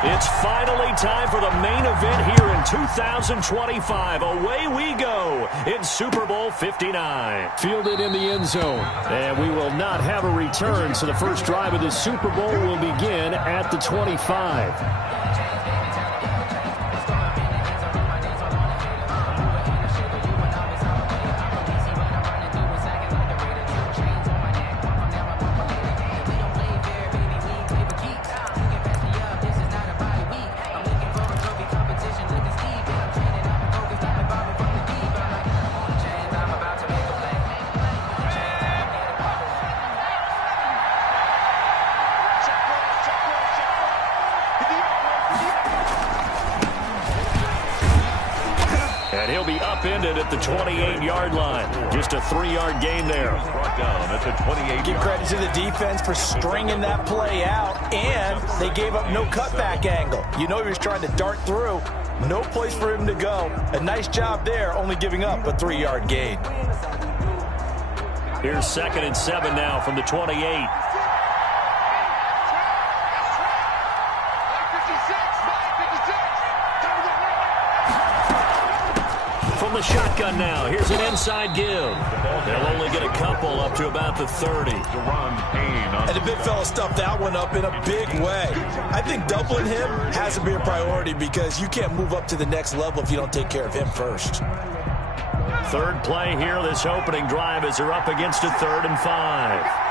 It's finally time for the main event here in 2025. Away we go in Super Bowl 59. Fielded in the end zone. And we will not have a return, so the first drive of the Super Bowl will begin at the 25. And he'll be upended at the 28-yard line. Just a 3-yard gain there. Brought down at the 28. Give credit to the defense for stringing that play out, and they gave up no cutback angle. You know he was trying to dart through. No place for him to go. A nice job there, only giving up a 3-yard gain. Here's 2nd and 7 now from the 28. From the shotgun now, here's an inside give. They'll only get a couple up to about the 30. And the big fella stuffed that one up in a big way. I think doubling him has to be a priority because you can't move up to the next level if you don't take care of him first. Third play here, this opening drive as they're up against a 3rd and 5.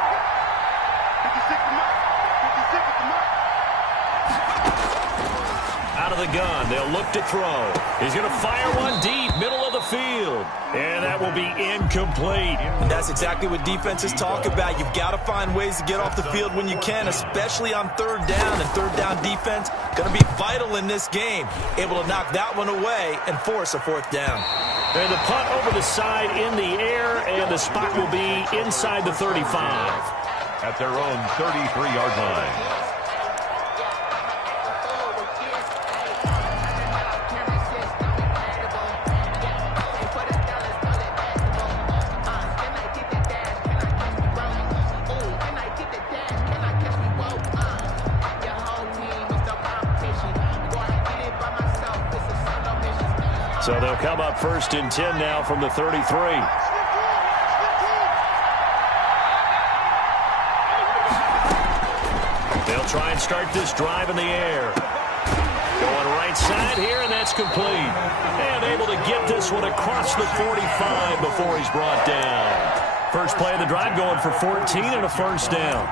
Out of the gun, they'll look to throw. He's going to fire one deep, middle of the field. And that will be incomplete. And that's exactly what defenses talk about. You've got to find ways to get off the field when you can, especially on 3rd down. And 3rd down defense going to be vital in this game. Able to knock that one away and force a 4th down. And the punt over the side in the air, and the spot will be inside the 35. At their own 33-yard line. So they'll come up 1st and 10 now from the 33. They'll try and start this drive in the air. Going right side here, and that's complete. And able to get this one across the 45 before he's brought down. First play of the drive going for 14 and a 1st down.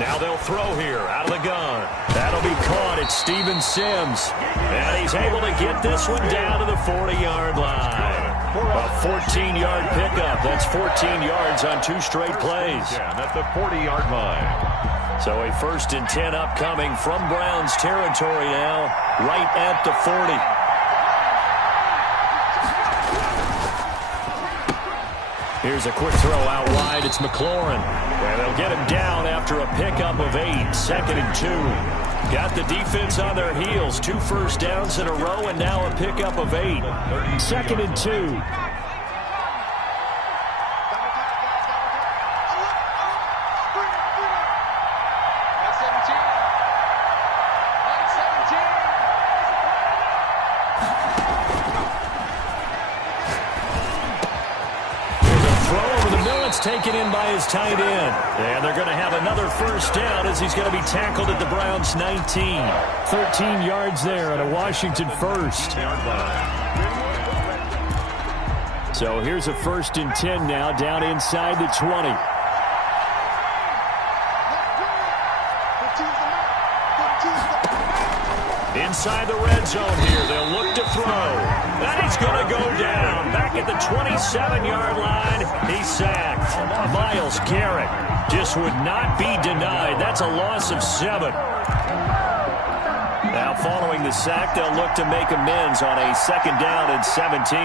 Now they'll throw here out of the gun. That'll be caught. It's Steven Sims. And he's able to get this one down to the 40-yard line. A 14-yard pickup. That's 14 yards on 2 straight plays. Yeah, at the 40-yard line. So a 1st and 10 upcoming from Browns territory now, right at the 40. Here's a quick throw out wide. It's McLaurin. And they'll get him down after a pickup of 8. 2nd and 2. Got the defense on their heels. 2 first downs in a row, and now a pickup of 8. 2nd and 2. Taken in by his tight end. And they're going to have another 1st down as he's going to be tackled at the Browns' 19. 13 yards there at a Washington 1st. So here's a 1st and 10 now down inside the 20. Inside the red zone here. They'll look to throw. And he's going to go down. Back at the 27-yard line. He's sacked. Myles Garrett just would not be denied. That's a loss of 7. Now following the sack, they'll look to make amends on a 2nd down and 17.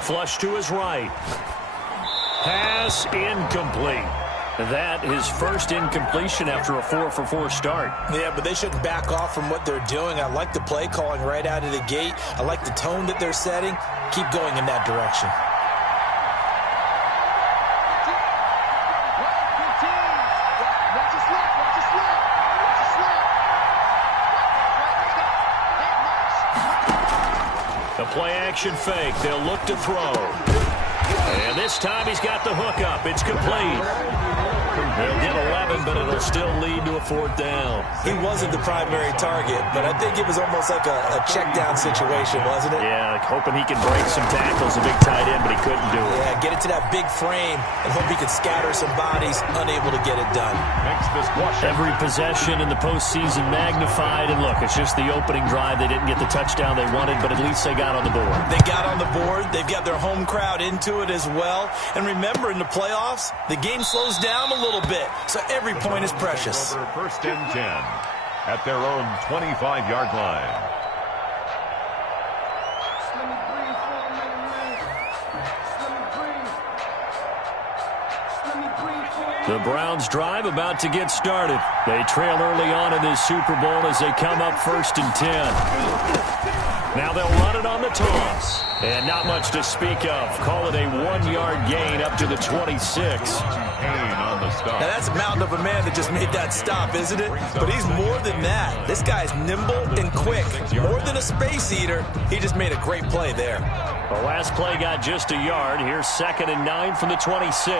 Flush to his right. Pass incomplete. That is first incompletion after a 4-for-4 start. Yeah, but they shouldn't back off from what they're doing. I like the play calling right out of the gate. I like the tone that they're setting. Keep going in that direction. The play-action fake. They'll look to throw. And this time he's got the hook up. It's complete. They'll get 11, but it'll still lead to a 4th down. He wasn't the primary target, but I think it was almost like a check-down situation, wasn't it? Yeah, like hoping he can break some tackles, a big tight end, but he couldn't do it. Yeah, get it to that big frame and hope he could scatter some bodies, unable to get it done. Every possession in the postseason magnified, and look, it's just the opening drive. They didn't get the touchdown they wanted, but at least they got on the board. They got on the board. They've got their home crowd into it as well. And remember, in the playoffs, the game slows down a little bit, so every point is precious. 1st and 10 at their own 25-yard line. The Browns drive about to get started. They trail early on in this Super Bowl as they come up 1st and 10. Now they'll run it on the toss. And not much to speak of. Call it a 1-yard gain up to the 26. Now that's a mountain of a man that just made that stop, isn't it? But he's more than that. This guy's nimble and quick. More than a space eater. He just made a great play there. The last play got just a yard. Here's 2nd and 9 from the 26.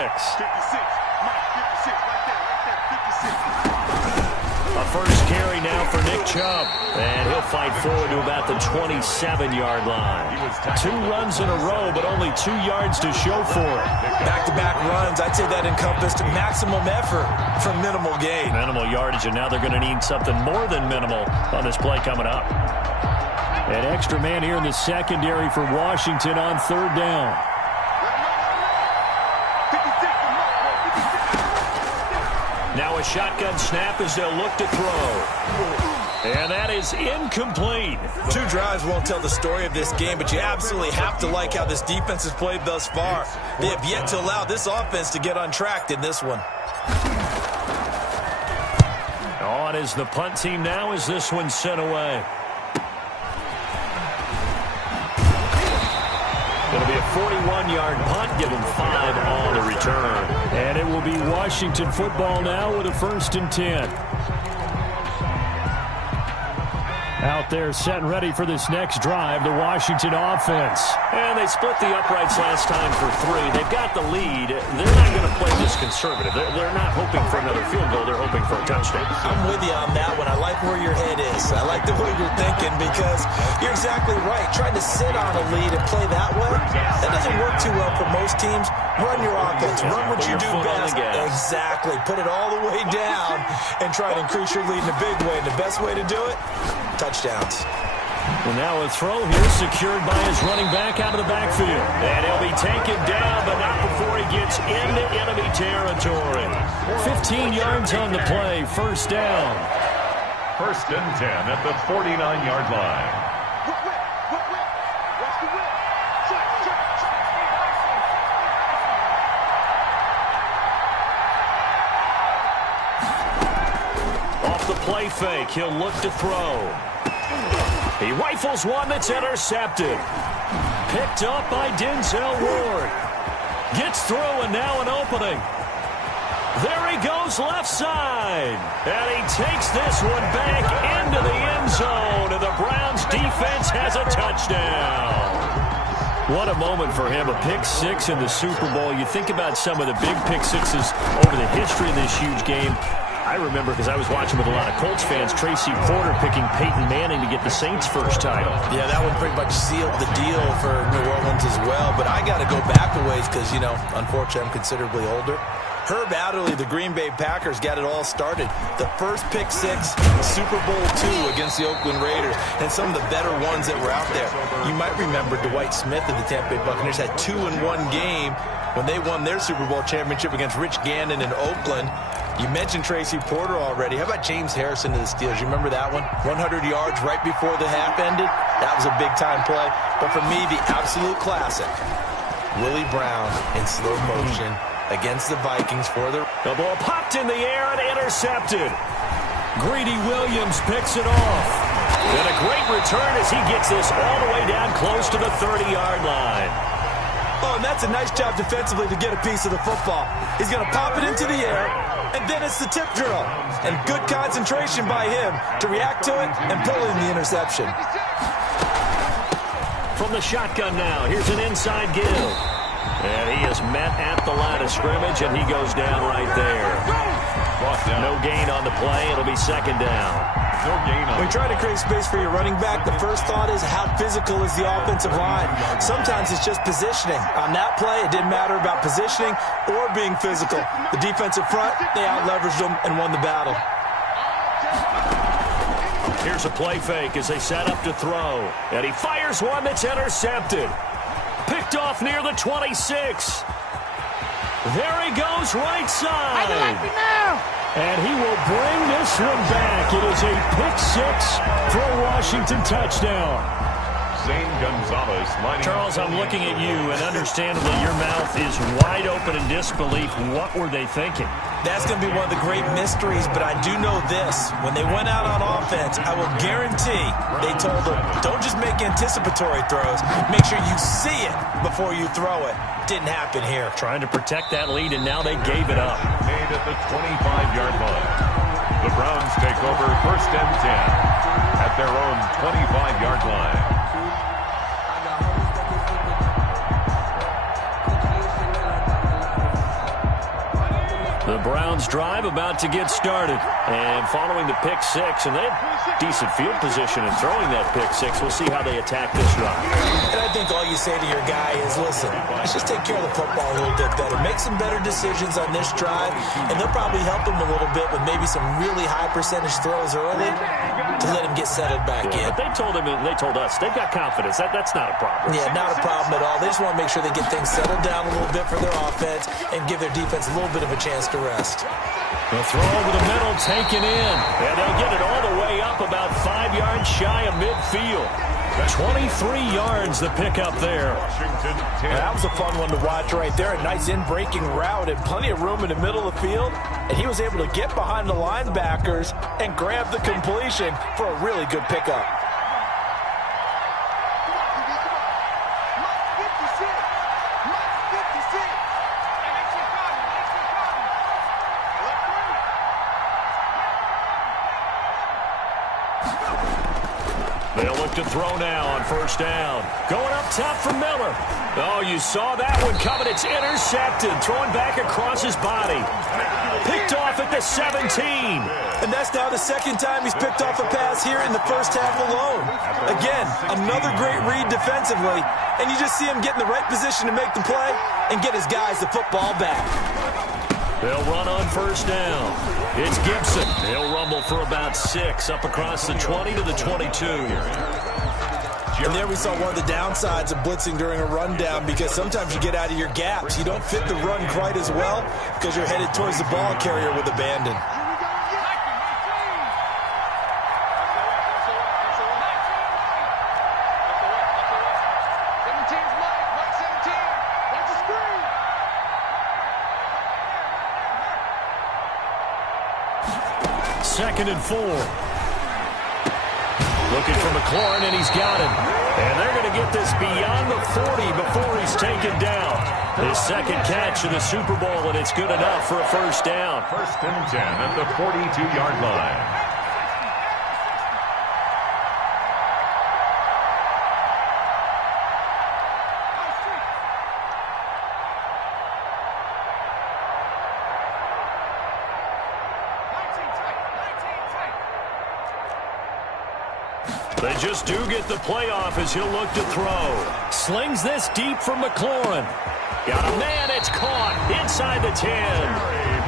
A first carry now for Nick Chubb. And he'll fight forward to about the 27-yard line. 2 runs in a row, but only 2 yards to show for it. Back-to-back runs, I'd say that encompassed maximum effort for minimal gain. Minimal yardage, and now they're going to need something more than minimal on this play coming up. An extra man here in the secondary for Washington on 3rd down. Now a shotgun snap as they'll look to throw. And that is incomplete. 2 drives won't tell the story of this game, but you absolutely have to like how this defense has played thus far. They have yet to allow this offense to get untracked in this one. On is the punt team now as this one's sent away. It'll be a 41-yard punt, give him 5 on the return. And it will be Washington football now with a 1st and 10. Out there set and ready for this next drive, the Washington offense. And they split the uprights last time for 3. They've got the lead. They're not going to play this conservative. They're not hoping for another field goal. They're hoping for a touchdown. I'm with you on that one. I like where your head is. I like the way you're thinking because you're exactly right. Trying to sit on a lead and play that way, that doesn't work too well for most teams. Run your offense. Run what you do best. Exactly. Put it all the way down and try to increase your lead in a big way. And the best way to do it, touchdowns. Well, now a throw here secured by his running back out of the backfield. And he'll be taken down, but not before he gets into enemy territory. 15 yards on the play. 1st down. 1st and 10 at the 49-yard line. Off the play fake, he'll look to throw. He rifles one that's intercepted. Picked up by Denzel Ward. Gets through and now an opening. There he goes left side. And he takes this one back into the end zone. And the Browns defense has a touchdown. What a moment for him, a pick-6 in the Super Bowl. You think about some of the big pick-6s over the history of this huge game. I remember, because I was watching with a lot of Colts fans, Tracy Porter picking Peyton Manning to get the Saints' first title. Yeah, that one pretty much sealed the deal for New Orleans as well. But I got to go back a ways because, you know, unfortunately I'm considerably older. Herb Adderley, the Green Bay Packers, got it all started. The first pick six, Super Bowl II against the Oakland Raiders, and some of the better ones that were out there. You might remember Dwight Smith of the Tampa Bay Buccaneers had 2 in one game when they won their Super Bowl championship against Rich Gannon in Oakland. You mentioned Tracy Porter already. How about James Harrison to the Steelers? You remember that one? 100 yards right before the half ended? That was a big-time play. But for me, the absolute classic, Willie Brown in slow motion against the Vikings for the ball popped in the air and intercepted. Greedy Williams picks it off. And a great return as he gets this all the way down close to the 30-yard line. Oh, and that's a nice job defensively to get a piece of the football. He's going to pop it into the air, and then it's the tip drill. And good concentration by him to react to it and pull in the interception. From the shotgun now, here's an inside give. And he is met at the line of scrimmage, and he goes down right there. No gain on the play. It'll be second down. No gain on. When you try to create space for your running back, the first thought is how physical is the offensive line. Sometimes it's just positioning. On that play, it didn't matter about positioning or being physical. The defensive front, they out-leveraged them and won the battle. Here's a play fake as they set up to throw. And he fires one that's intercepted. Picked off near the 26. There he goes, right side. And he will bring this one back. It is a pick six for a Washington touchdown. Zane Gonzalez lining Charles, I'm looking at you, and understandably your mouth is wide open in disbelief. What were they thinking? That's going to be one of the great mysteries, but I do know this. When they went out on offense, I will guarantee they told them, don't just make anticipatory throws. Make sure you see it before you throw it. Didn't happen here. Trying to protect that lead, and now they gave it up. made at the 25-yard line. The Browns take over 1st and 10 at their own 25-yard line. The Browns drive about to get started. And following the pick six, and they have decent field position in throwing that pick six. We'll see how they attack this drive. And I think all you say to your guy is, listen, let's just take care of the football a little bit better. Make some better decisions on this drive, and they'll probably help him a little bit with maybe some really high percentage throws early to let him get settled back in. But they told him, and they told us, they've got confidence. That's not a problem. Yeah, not a problem at all. They just want to make sure they get things settled down a little bit for their offense and give their defense a little bit of a chance to rest. The throw over the middle, taken in. And they'll get it all the way up about 5 yards shy of midfield. 23 yards the pickup there. Washington 10. That was a fun one to watch right there. A nice in-breaking route and plenty of room in the middle of the field. And he was able to get behind the linebackers and grab the completion for a really good pickup. They'll look to throw now on 1st down. Going up top for Miller. Oh, you saw that one coming. It's intercepted. Throwing back across his body. Picked off at the 17. And that's now the second time he's picked off a pass here in the first half alone. Again, another great read defensively. And you just see him get in the right position to make the play and get his guys the football back. They'll run on 1st down. It's Gibson. He'll rumble for about 6 up across the 20 to the 22. And there we saw one of the downsides of blitzing during a rundown, because sometimes you get out of your gaps. You don't fit the run quite as well because you're headed towards the ball carrier with abandon. Second and 4. Looking for McLaurin, and he's got him. And they're going to get this beyond the 40 before he's taken down. His second catch in the Super Bowl, and it's good enough for a 1st down. 1st and 10 at the 42-yard line. They just do get the playoff as he'll look to throw. Slings this deep from McLaurin. Got a man, it's caught inside the 10.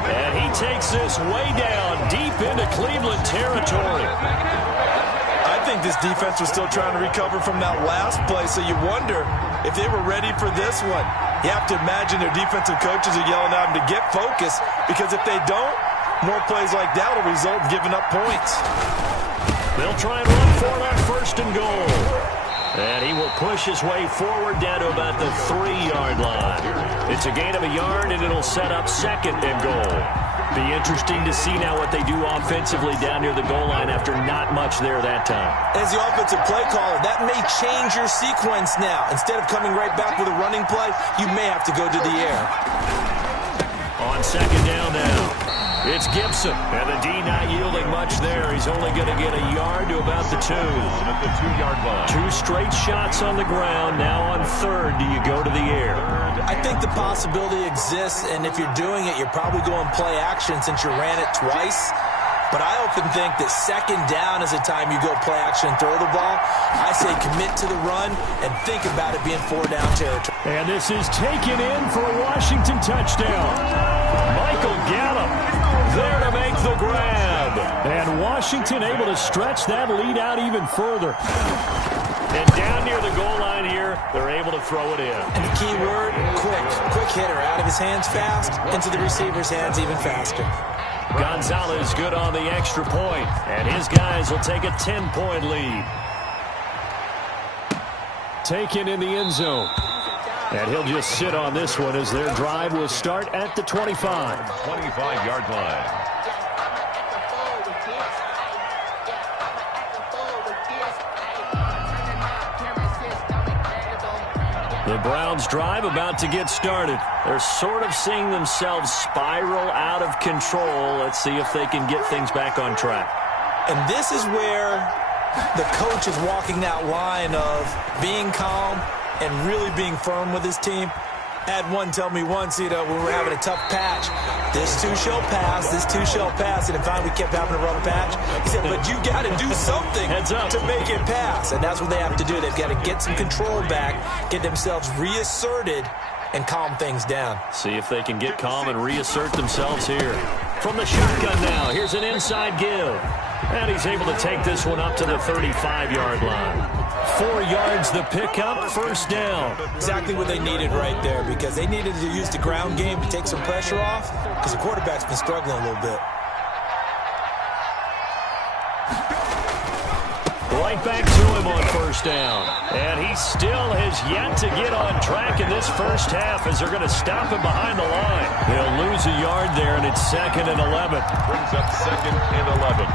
And he takes this way down deep into Cleveland territory. I think this defense was still trying to recover from that last play, so you wonder if they were ready for this one. You have to imagine their defensive coaches are yelling at them to get focused, because if they don't, more plays like that will result in giving up points. They'll try and run for it on 1st and goal. And he will push his way forward down to about the 3-yard line. It's a gain of a yard, and it'll set up 2nd and goal. Be interesting to see now what they do offensively down near the goal line after not much there that time. As the offensive play caller, that may change your sequence now. Instead of coming right back with a running play, you may have to go to the air. On 2nd down now. It's Gibson, and the D not yielding much there. He's only going to get a yard to about the 2. At the 2-yard line. 2 straight shots on the ground. Now on 3rd, do you go to the air? I think the possibility exists, and if you're doing it, you're probably going play action since you ran it twice. But I often think that 2nd down is the time you go play action and throw the ball. I say commit to the run and think about it being 4-down territory. And this is taken in for a Washington touchdown. Michael Gallup there to make the grab. And Washington able to stretch that lead out even further. And down near the goal line here, they're able to throw it in. And the key word, quick. Quick hitter. Out of his hands fast, into the receiver's hands even faster. Gonzalez good on the extra point, and his guys will take a 10-point lead. Taken in the end zone. And he'll just sit on this one as their drive will start at the 25. 25-yard line. The Browns drive about to get started. They're sort of seeing themselves spiral out of control. Let's see if they can get things back on track. And this is where the coach is walking that line of being calm and really being firm with his team. I had one tell me once, when we were having a tough patch, this too shall pass, this too shall pass. And finally we kept having a rough patch. He said, but you got to do something to make it pass. And that's what they have to do. They've got to get some control back, get themselves reasserted, and calm things down. See if they can get calm and reassert themselves here. From the shotgun now, here's an inside give. And he's able to take this one up to the 35-yard line. 4 yards the pickup, 1st down. Exactly what they needed right there, because they needed to use the ground game to take some pressure off, because the quarterback's been struggling a little bit. Right back to him on 1st down. And he still has yet to get on track in this first half as they're going to stop him behind the line. They'll lose a yard there, and it's 2nd and 11. Brings up 2nd and 11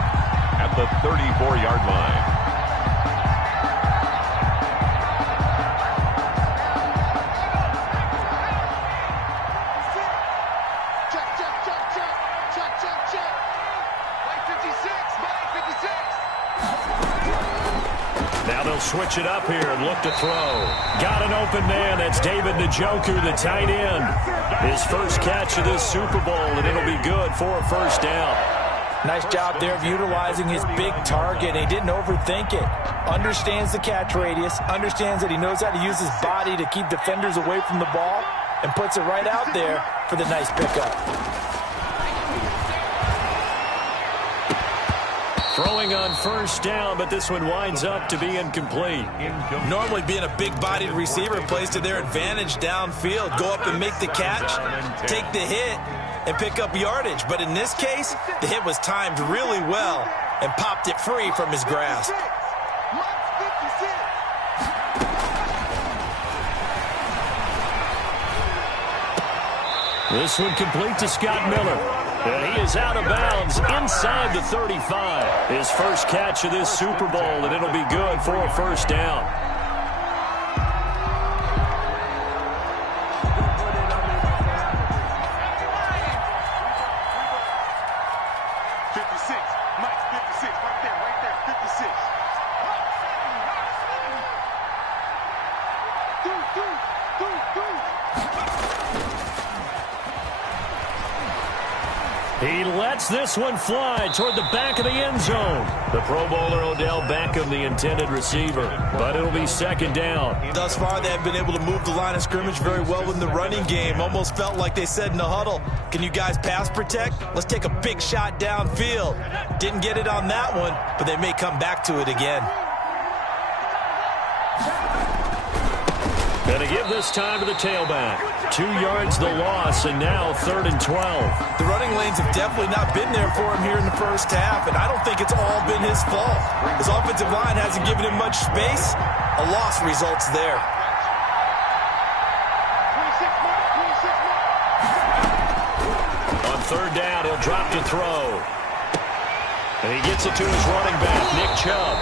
at the 34-yard line. Now they'll switch it up here and look to throw. Got an open man. That's David Njoku, the tight end. His first catch of this Super Bowl, and it'll be good for a 1st down. Nice job there of utilizing his big target. He didn't overthink it. Understands the catch radius. Understands that he knows how to use his body to keep defenders away from the ball, and puts it right out there for the nice pickup. Throwing on 1st down, but this one winds up to be incomplete. Normally being a big-bodied receiver plays to their advantage downfield. Go up and make the catch, take the hit, and pick up yardage. But in this case, the hit was timed really well and popped it free from his grasp. This one complete to Scott Miller. And he is out of bounds inside the 35. His first catch of this Super Bowl, and it'll be good for a 1st down. He lets this one fly toward the back of the end zone. The Pro Bowler Odell Beckham, the intended receiver. But it'll be second down. Thus far, they have been able to move the line of scrimmage very well in the running game. Almost felt like they said in the huddle, can you guys pass protect? Let's take a big shot downfield. Didn't get it on that one, but they may come back to it again. Going to give this time to the tailback. 2 yards the loss, and now 3rd and 12. The running lanes have definitely not been there for him here in the first half, and I don't think it's all been his fault. His offensive line hasn't given him much space. A loss results there. On 3rd down, he'll drop to throw. And he gets it to his running back, Nick Chubb.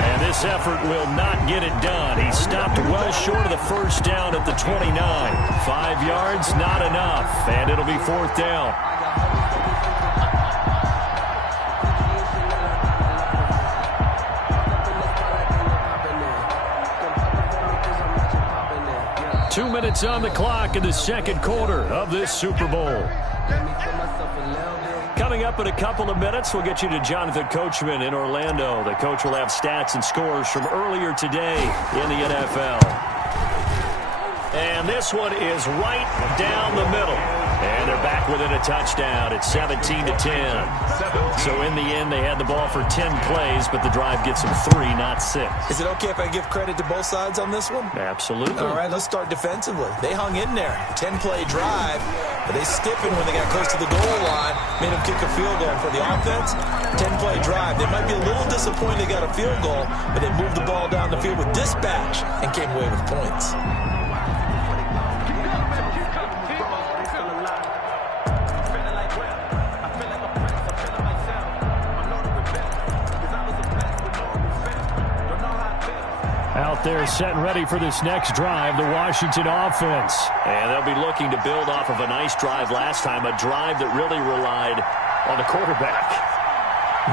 And this effort will not get it done. He stopped well short of the first down at the 29. 5 yards, not enough. And it'll be 4th down. Two minutes on the clock in the second quarter of this Super Bowl. Coming up in a couple of minutes, we'll get you to Jonathan Coachman in Orlando. The coach will have stats and scores from earlier today in the NFL. And this one is right down the middle. And they're back within a touchdown. It's 17-10. So in the end, they had the ball for 10 plays, but the drive gets them 3, not 6. Is it okay if I give credit to both sides on this one? Absolutely. All right, let's start defensively. They hung in there. 10-play drive, but they stiffened when they got close to the goal line, made them kick a field goal. For the offense, 10-play drive. They might be a little disappointed they got a field goal, but they moved the ball down the field with dispatch and came away with points. Out there set and ready for this next drive, the Washington offense. And they'll be looking to build off of a nice drive last time, a drive that really relied on the quarterback.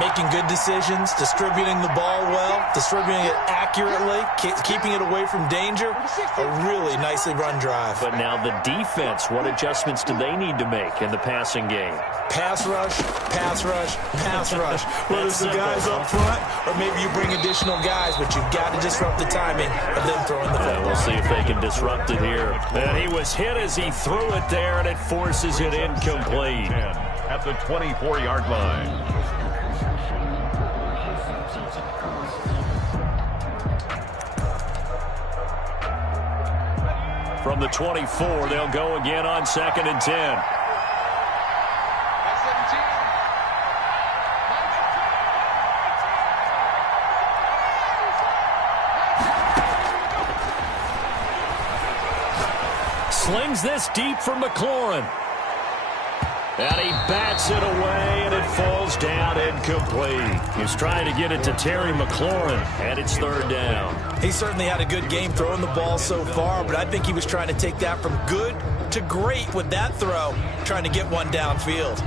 Making good decisions, distributing the ball well, distributing it accurately, keeping it away from danger. A really nicely run drive. But now the defense, what adjustments do they need to make in the passing game? Pass rush, pass rush, pass rush. Whether it's the guys up front or maybe you bring additional guys, but you've got to disrupt the timing of them throwing the football. We'll see if they can disrupt it here. And he was hit as he threw it there, and it forces it incomplete. At the 24-yard line. From the 24, they'll go again on 2nd and 10. Slings this deep for McLaurin. And he bats it away, and it falls down incomplete. He's trying to get it to Terry McLaurin, and it's 3rd down. He certainly had a good game throwing the ball so far, but I think he was trying to take that from good to great with that throw, trying to get one downfield.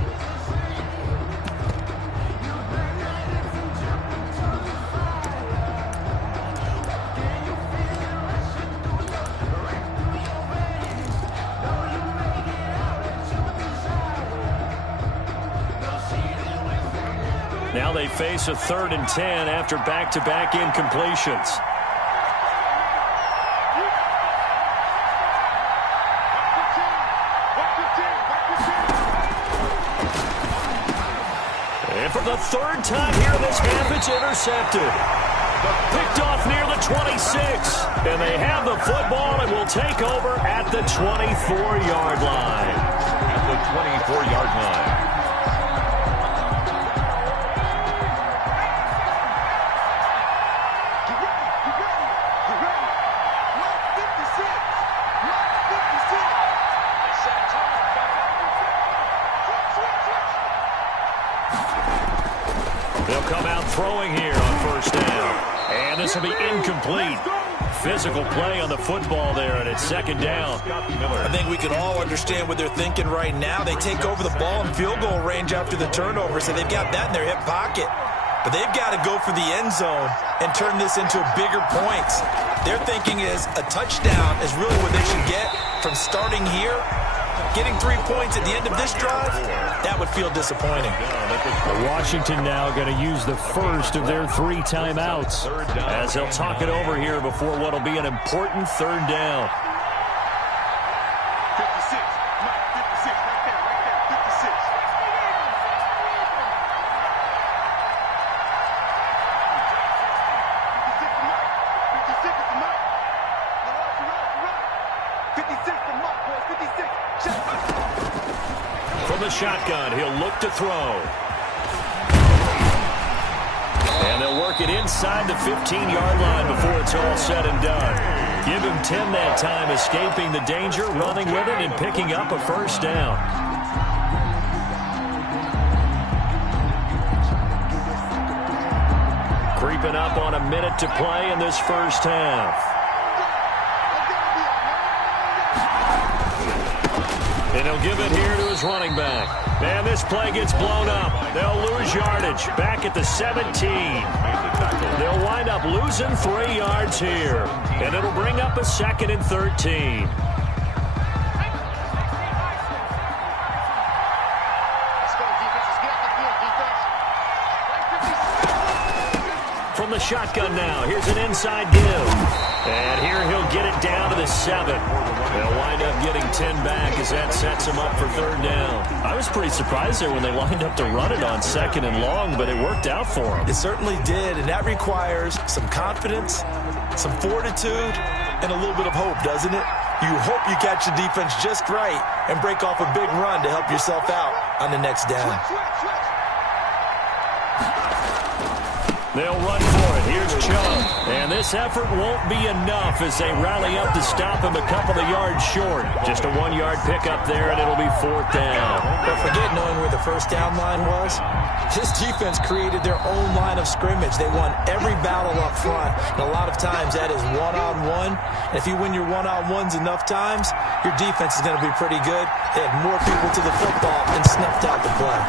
Now they face a 3rd and 10 after back-to-back incompletions. And for the 3rd time here in this half, it's intercepted. Picked off near the 26. And they have the football and will take over at the 24-yard line. At the 24-yard line. They'll come out throwing here on 1st down. And this will be incomplete. Physical play on the football there, and it's 2nd down. I think we can all understand what they're thinking right now. They take over the ball in field goal range after the turnover, so they've got that in their hip pocket. But they've got to go for the end zone and turn this into bigger points. Their thinking is a touchdown is really what they should get from starting here Getting 3 points at the end of this drive, that would feel disappointing. Washington now going to use the first of their 3 timeouts as they'll talk it over here before what will be an important third down. 56, Mike, 56, right there, 56. From the shotgun, he'll look to throw. And they'll work it inside the 15-yard line before it's all said and done. Give him 10 that time, escaping the danger, running with it, and picking up a first down. Creeping up on a minute to play in this first half. And he'll give it here to his running back. And this play gets blown up. They'll lose yardage back at the 17. They'll wind up losing 3 yards here. And it'll bring up a 2nd and 13. From the shotgun now, here's an inside give. And here he'll get it down to the 7. They'll wind up getting 10 back as that sets him up for third down. I was pretty surprised there when they lined up to run it on 2nd and long, but it worked out for them. It certainly did, and that requires some confidence, some fortitude, and a little bit of hope, doesn't it? You hope you catch the defense just right and break off a big run to help yourself out on the next down. They'll run for it. Here's Chubb. And this effort won't be enough as they rally up to stop him a couple of yards short. Just a 1-yard pickup there, and it'll be 4th down. Don't forget knowing where the first down line was. This defense created their own line of scrimmage. They won every battle up front, and a lot of times that is one-on-one. And if you win your one-on-ones enough times, your defense is going to be pretty good. They had more people to the football and snuffed out the play.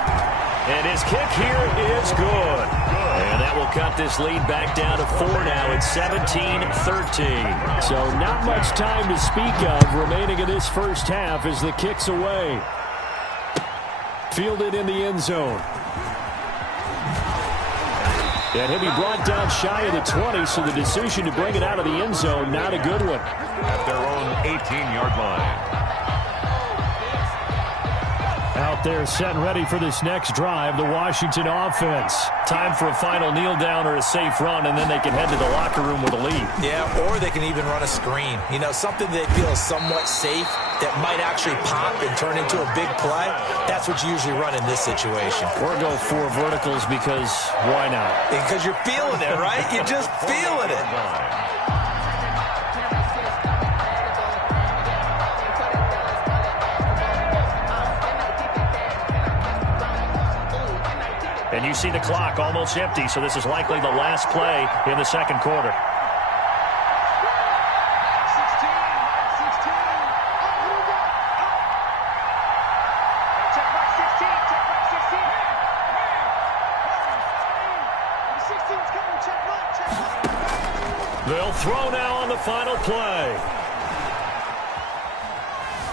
And his kick here is good. And that will cut this lead back down to 4 now. It's 17-13. So not much time to speak of remaining in this first half as the kick's away. Fielded in the end zone. And he'll be brought down shy of the 20, so the decision to bring it out of the end zone, not a good one. At their own 18-yard line. Out there set and ready for this next drive, the Washington offense. Time for a final kneel down or a safe run, and then they can head to the locker room with a lead. Yeah, or they can even run a screen. You know, something they feel is somewhat safe that might actually pop and turn into a big play. That's what you usually run in this situation. Or go 4 verticals because why not? Because you're feeling it, right? You're just feeling it. And you see the clock almost empty, so this is likely the last play in the second quarter. They'll throw now on the final play.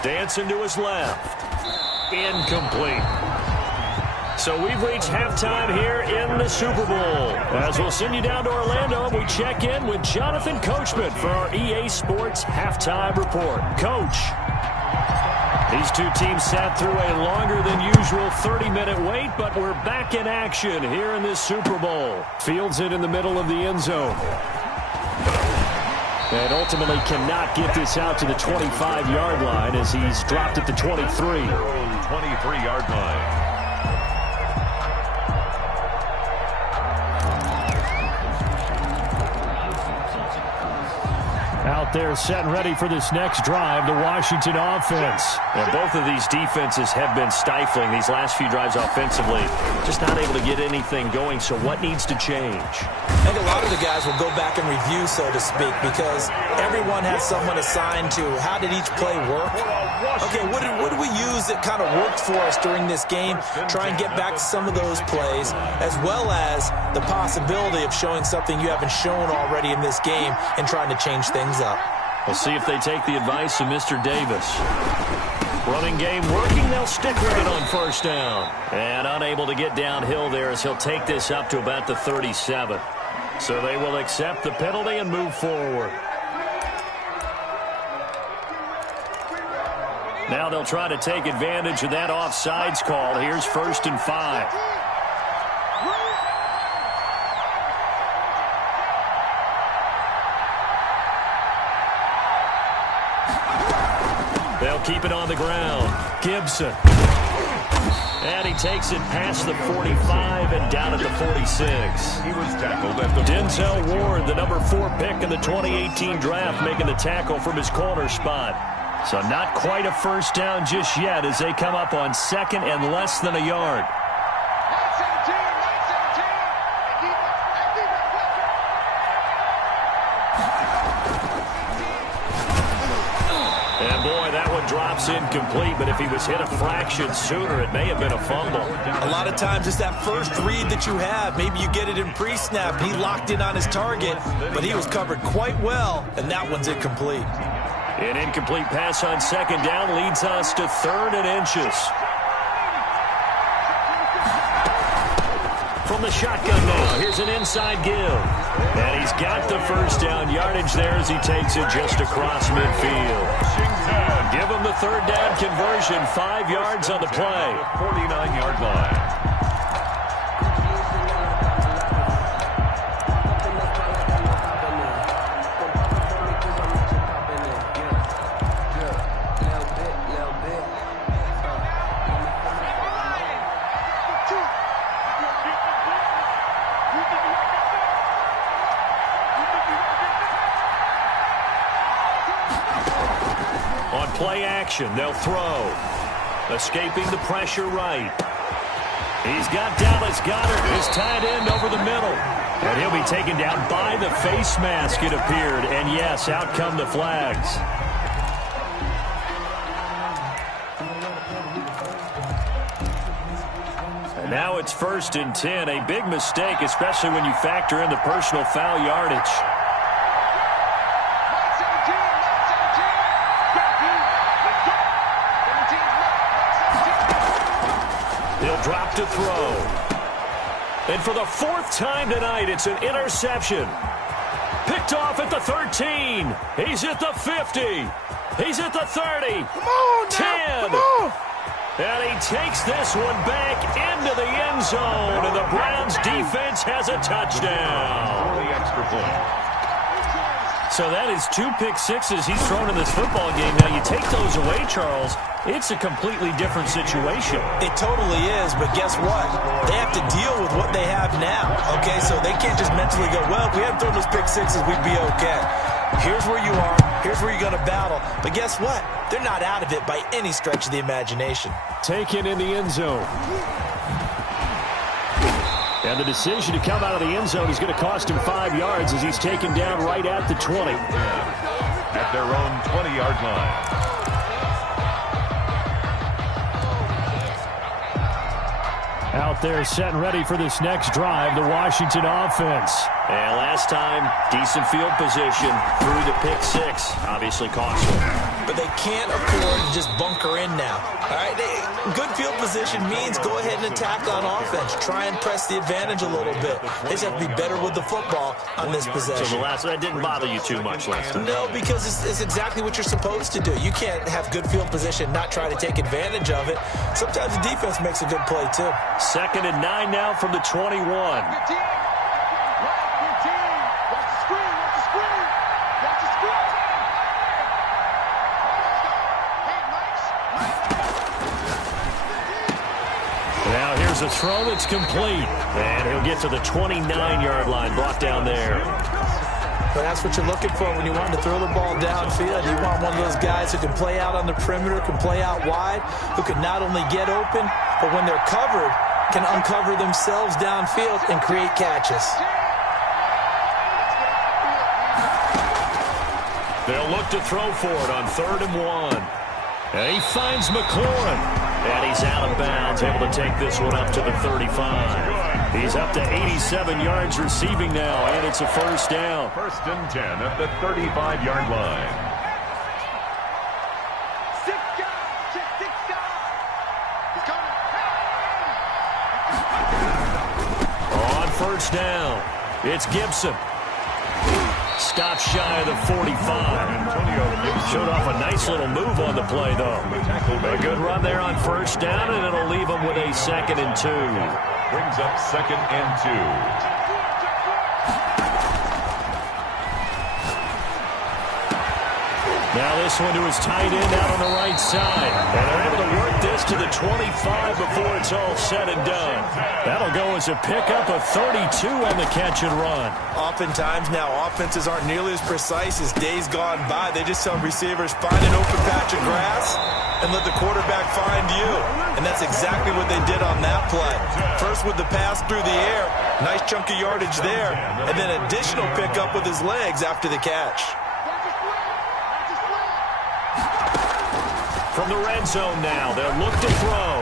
Dancing to his left. Incomplete. So we've reached halftime here in the Super Bowl. As we'll send you down to Orlando, and we check in with Jonathan Coachman for our EA Sports Halftime Report. Coach, these two teams sat through a longer than usual 30-minute wait, but we're back in action here in this Super Bowl. Fields it in the middle of the end zone. And ultimately cannot get this out to the 25-yard line as he's dropped at the 23. 23-yard line. Out there set and ready for this next drive, the Washington offense. And both of these defenses have been stifling these last few drives offensively. Just not able to get anything going, so what needs to change? I think a lot of the guys will go back and review, so to speak, because everyone has someone assigned to how did each play work. Okay, what did we use that kind of worked for us during this game? Try and get back to some of those plays, as well as the possibility of showing something you haven't shown already in this game and trying to change things up. We'll see if they take the advice of Mr. Davis. Running game working. They'll stick with it on first down. And unable to get downhill there as he'll take this up to about the 37. So they will accept the penalty and move forward. Now they'll try to take advantage of that offsides call. Here's 1st and 5. They'll keep it on the ground. Gibson. And he takes it past the 45 and down at the 46. He was tackled at the Denzel Ward, the number 4 pick in the 2018 draft, making the tackle from his corner spot. So not quite a first down just yet as they come up on 2nd and less than a yard. And boy, that one drops incomplete, but if he was hit a fraction sooner, it may have been a fumble. A lot of times it's that first read that you have. Maybe you get it in pre-snap. He locked in on his target, but he was covered quite well, and that one's incomplete. An incomplete pass on 2nd down leads us to 3rd and inches. From the shotgun now, here's an inside give. And he's got the first down yardage there as he takes it just across midfield. Give him the 3rd down conversion, 5 yards on the play. 49-yard line. Play action, they'll throw. Escaping the pressure right. He's got Dallas Goedert, his tight end over the middle. And he'll be taken down by the face mask, it appeared. And yes, out come the flags. And now it's 1st and 10. A big mistake, especially when you factor in the personal foul yardage. Drop to throw. And for the 4th time tonight, it's an interception. Picked off at the 13. He's at the 50. He's at the 30. Come on, 10. Come on. And he takes this one back into the end zone. And the Browns defense has a touchdown. For the extra point. So that is 2 pick sixes he's thrown in this football game. Now, you take those away, Charles, it's a completely different situation. It totally is, but guess what? They have to deal with what they have now, okay? So they can't just mentally go, well, if we hadn't thrown those pick sixes, we'd be okay. Here's where you are. Here's where you're going to battle. But guess what? They're not out of it by any stretch of the imagination. Taken in the end zone. And the decision to come out of the end zone is going to cost him 5 yards as he's taken down right at the 20. At their own 20-yard line. Out there set and ready for this next drive, the Washington offense. And last time, decent field position through the pick six. Obviously cost them. But they can't afford to just bunker in now. All right, good field position means go ahead and attack on offense. Try and press the advantage a little bit. They just have to be better with the football on this possession. So that didn't bother you too much last time? No, because it's exactly what you're supposed to do. You can't have good field position, not try to take advantage of it. Sometimes the defense makes a good play, too. 2nd and 9 now from the 21. Now here's a throw that's complete. And he'll get to the 29-yard line, brought down there. But that's what you're looking for when you want to throw the ball downfield. You want one of those guys who can play out on the perimeter, can play out wide, who can not only get open, but when they're covered, can uncover themselves downfield and create catches. They'll look to throw for it on 3rd and 1. And he finds McLaurin. And he's out of bounds, able to take this one up to the 35. He's up to 87 yards receiving now, and it's a first down. 1st and 10 at the 35-yard line. first down. It's Gibson. Stops shy of the 45. Showed off a nice little move on the play, though. A good run there on first down, and it'll leave him with a 2nd and 2. Brings up 2nd and 2. Now this one to his tight end out on the right side. And they're able to work this to the 25 before it's all said and done. That'll go as a pickup of 32 on the catch and run. Oftentimes now, offenses aren't nearly as precise as days gone by. They just tell receivers, find an open patch of grass and let the quarterback find you. And that's exactly what they did on that play. First with the pass through the air, nice chunk of yardage there, and then additional pickup with his legs after the catch. From the red zone now, they'll look to throw.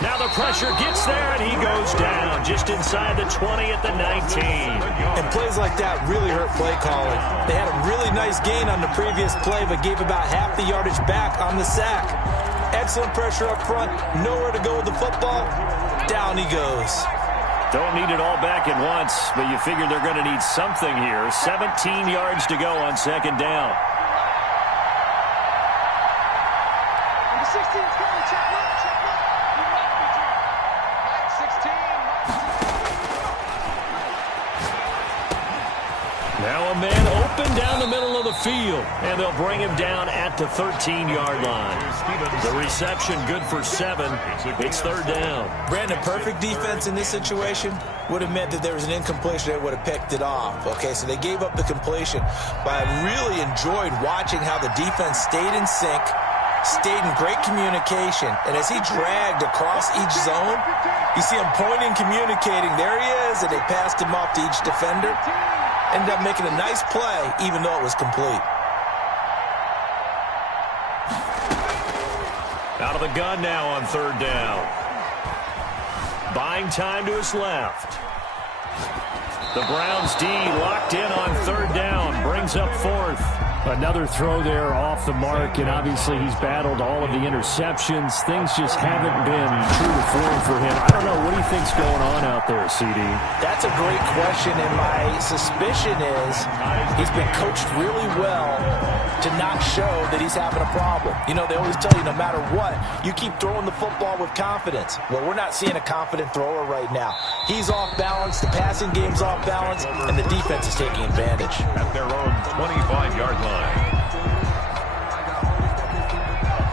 Now the pressure gets there, and he goes down just inside the 20 at the 19. And plays like that really hurt play calling. They had a really nice gain on the previous play, but gave about half the yardage back on the sack. Excellent pressure up front, nowhere to go with the football. Down he goes. Don't need it all back at once, but you figure they're going to need something here. 17 yards to go on 2nd down. Now a man open down the middle of the field, and they'll bring him down at the 13-yard line. The reception good for 7. It's 3rd down. Brandon, perfect defense in this situation would have meant that there was an incompletion. They would have picked it off. Okay, so they gave up the completion. But I really enjoyed watching how the defense stayed in sync, stayed in great communication, and as he dragged across each zone, you see him pointing, communicating. There he is, and they passed him off to each defender. Ended up making a nice play, even though it was complete. Out of the gun now on 3rd down. Buying time to his left. The Browns D locked in on 3rd down. Brings up 4th. Another throw there off the mark, and obviously he's battled all of the interceptions. Things just haven't been true to form for him. I don't know. What do you think's going on out there, CD? That's a great question, and my suspicion is he's been coached really well to not show that he's having a problem. You know, they always tell you no matter what, you keep throwing the football with confidence. Well, we're not seeing a confident thrower right now. He's off balance, the passing game's off balance, and the defense is taking advantage. At their own 25-yard line.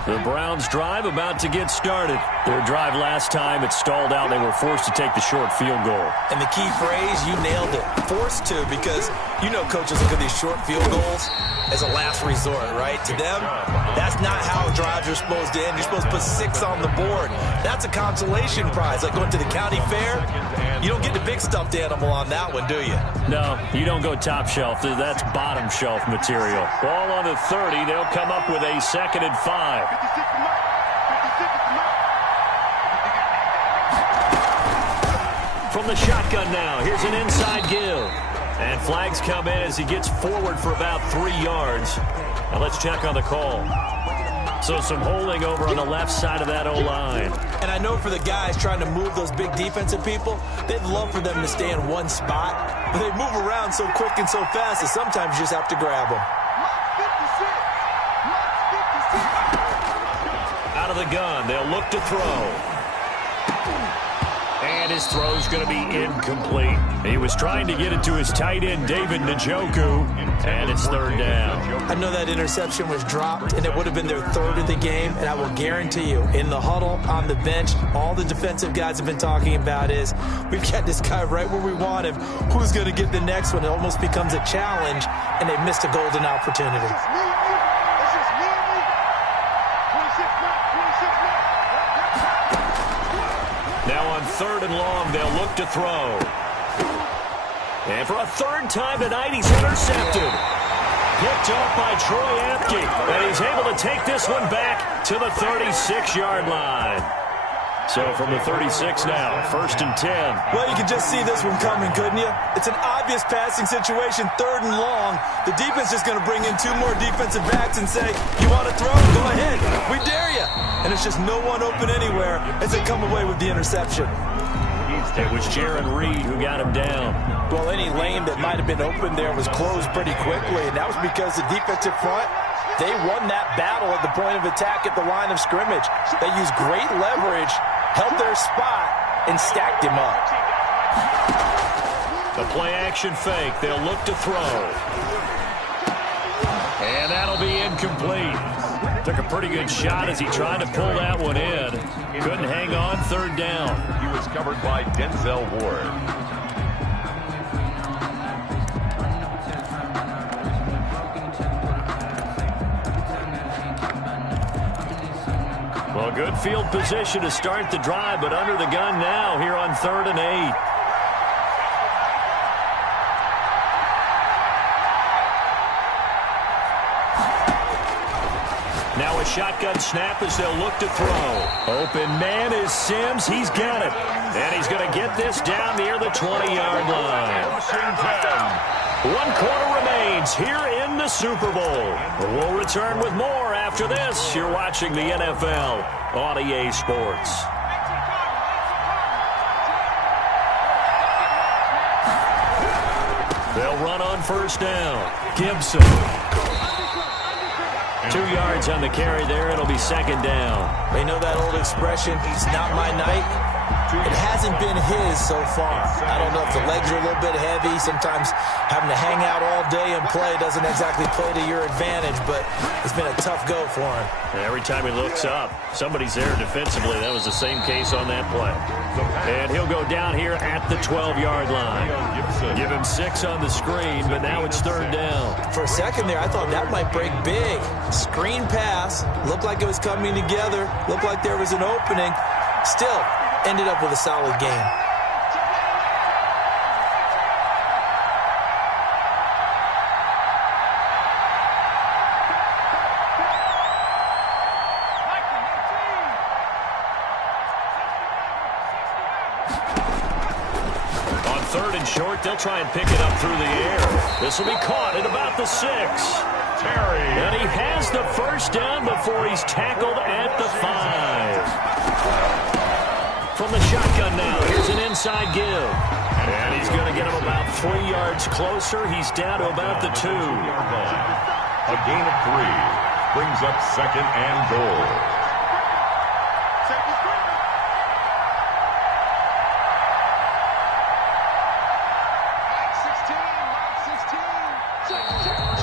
The Browns drive about to get started. Their drive last time, it stalled out. They were forced to take the short field goal. And the key phrase, you nailed it. Forced to, because you know coaches look at these short field goals as a last resort, right? To them, that's not how drives are supposed to end. You're supposed to put 6 on the board. That's a consolation prize, like going to the county fair. You don't get the big stuffed animal on that one, do you? No, you don't go top shelf. That's bottom shelf material. Ball on the 30. They'll come up with a 2nd and 5. From the shotgun now, here's an inside give. And flags come in as he gets forward for about 3 yards. Now let's check on the call. So some holding over on the left side of that O-line. And I know for the guys trying to move those big defensive people, they'd love for them to stay in one spot. But they move around so quick and so fast that sometimes you just have to grab them. Out of the gun, they'll look to throw. And his throw's going to be incomplete. He was trying to get it to his tight end, David Njoku, and it's 3rd down. I know that interception was dropped, and it would have been their 3rd of the game, and I will guarantee you, in the huddle, on the bench, all the defensive guys have been talking about is, we've got this guy right where we want him. Who's going to get the next one? It almost becomes a challenge, and they've missed a golden opportunity. Now on 3rd and long, they'll look to throw. And for a 3rd time tonight, he's intercepted. Picked off by Troy Apke. And he's able to take this one back to the 36-yard line. So from the 36 now, 1st and 10. Well, you can just see this one coming, couldn't you? It's an obvious passing situation, 3rd and long. The defense is going to bring in 2 more defensive backs and say, you want to throw? Go ahead. We dare you. And it's just no one open anywhere as they come away with the interception. He's It was Jaron Reed who got him down. Well, any lane that might have been open there was closed pretty quickly, and that was because the defensive front, they won that battle at the point of attack at the line of scrimmage. They used great leverage, held their spot, and stacked him up. The play-action fake. They'll look to throw. And that'll be incomplete. Took a pretty good shot as he tried to pull that one in. Couldn't hang on, third down. He was covered by Denzel Ward. Well, good field position to start the drive, but under the gun now here on 3rd and 8. Now a shotgun snap as they'll look to throw. Open man is Sims. He's got it. And he's going to get this down near the 20-yard line. Washington. 1 quarter remains here in the Super Bowl. We'll return with more after this. You're watching the NFL on EA Sports. They'll run on first down. Gibson. 2 yards on the carry there. It'll be second down. They know that old expression, it's not my night. It hasn't been his so far. I don't know if the legs are a little bit heavy. Sometimes having to hang out all day and play doesn't exactly play to your advantage, but it's been a tough go for him. And every time he looks up, somebody's there defensively. That was the same case on that play. And he'll go down here at the 12-yard line. Give him 6 on the screen, but now it's third down. For a second there, I thought that might break big. Screen pass. Looked like it was coming together. Looked like there was an opening. Still, ended up with a solid game. On 3rd and short, they'll try and pick it up through the air. This will be caught at about the 6. Terry. And he has the first down before he's tackled at the 5. From the shotgun now, here's an inside give. And he's going to get him about 3 yards closer. He's down to about the 2. A gain of 3 brings up 2nd and goal.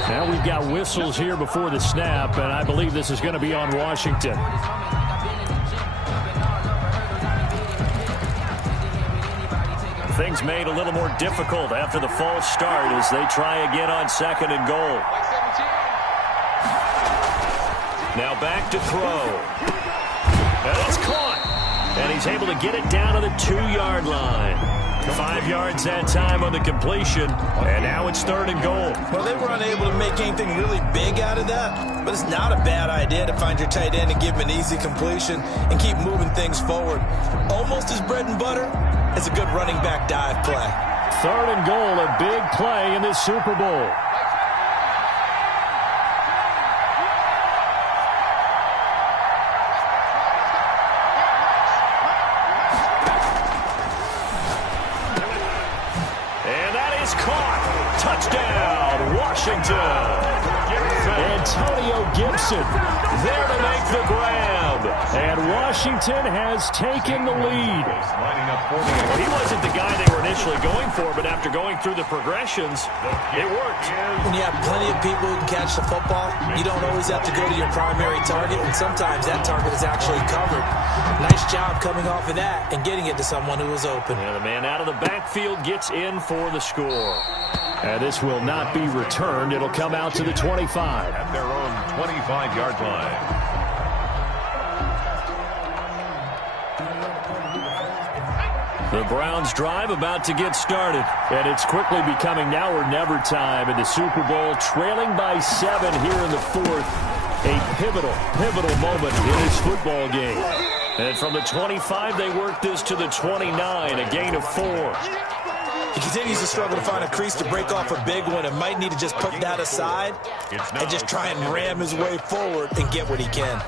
Now we've got whistles here before the snap, and I believe this is going to be on Washington. Things made a little more difficult after the false start as they try again on 2nd and goal. Now back to throw. And it's caught. And he's able to get it down to the 2-yard line. 5 yards that time on the completion. And now it's 3rd and goal. Well, they were unable to make anything really big out of that, but it's not a bad idea to find your tight end and give him an easy completion and keep moving things forward. Almost his bread and butter. It's a good running back dive play. 3rd and goal, a big play in this Super Bowl. And that is caught. Touchdown, Washington. Antonio Gibson there to make the grab. And Washington has taken the lead. Well, he wasn't the guy they were initially going for, but after going through the progressions, it worked. When you have plenty of people who can catch the football, you don't always have to go to your primary target, and sometimes that target is actually covered. Nice job coming off of that and getting it to someone who was open. And the man out of the backfield gets in for the score. And this will not be returned. It'll come out to the 25. At their own 25-yard line. The Browns drive about to get started. And it's quickly becoming now or never time in the Super Bowl, trailing by 7 here in the 4th. A pivotal moment in this football game. And from the 25, they work this to the 29, a gain of 4. He continues to struggle to find a crease to break off a big one and might need to just put that aside and just try and ram his way forward and get what he can.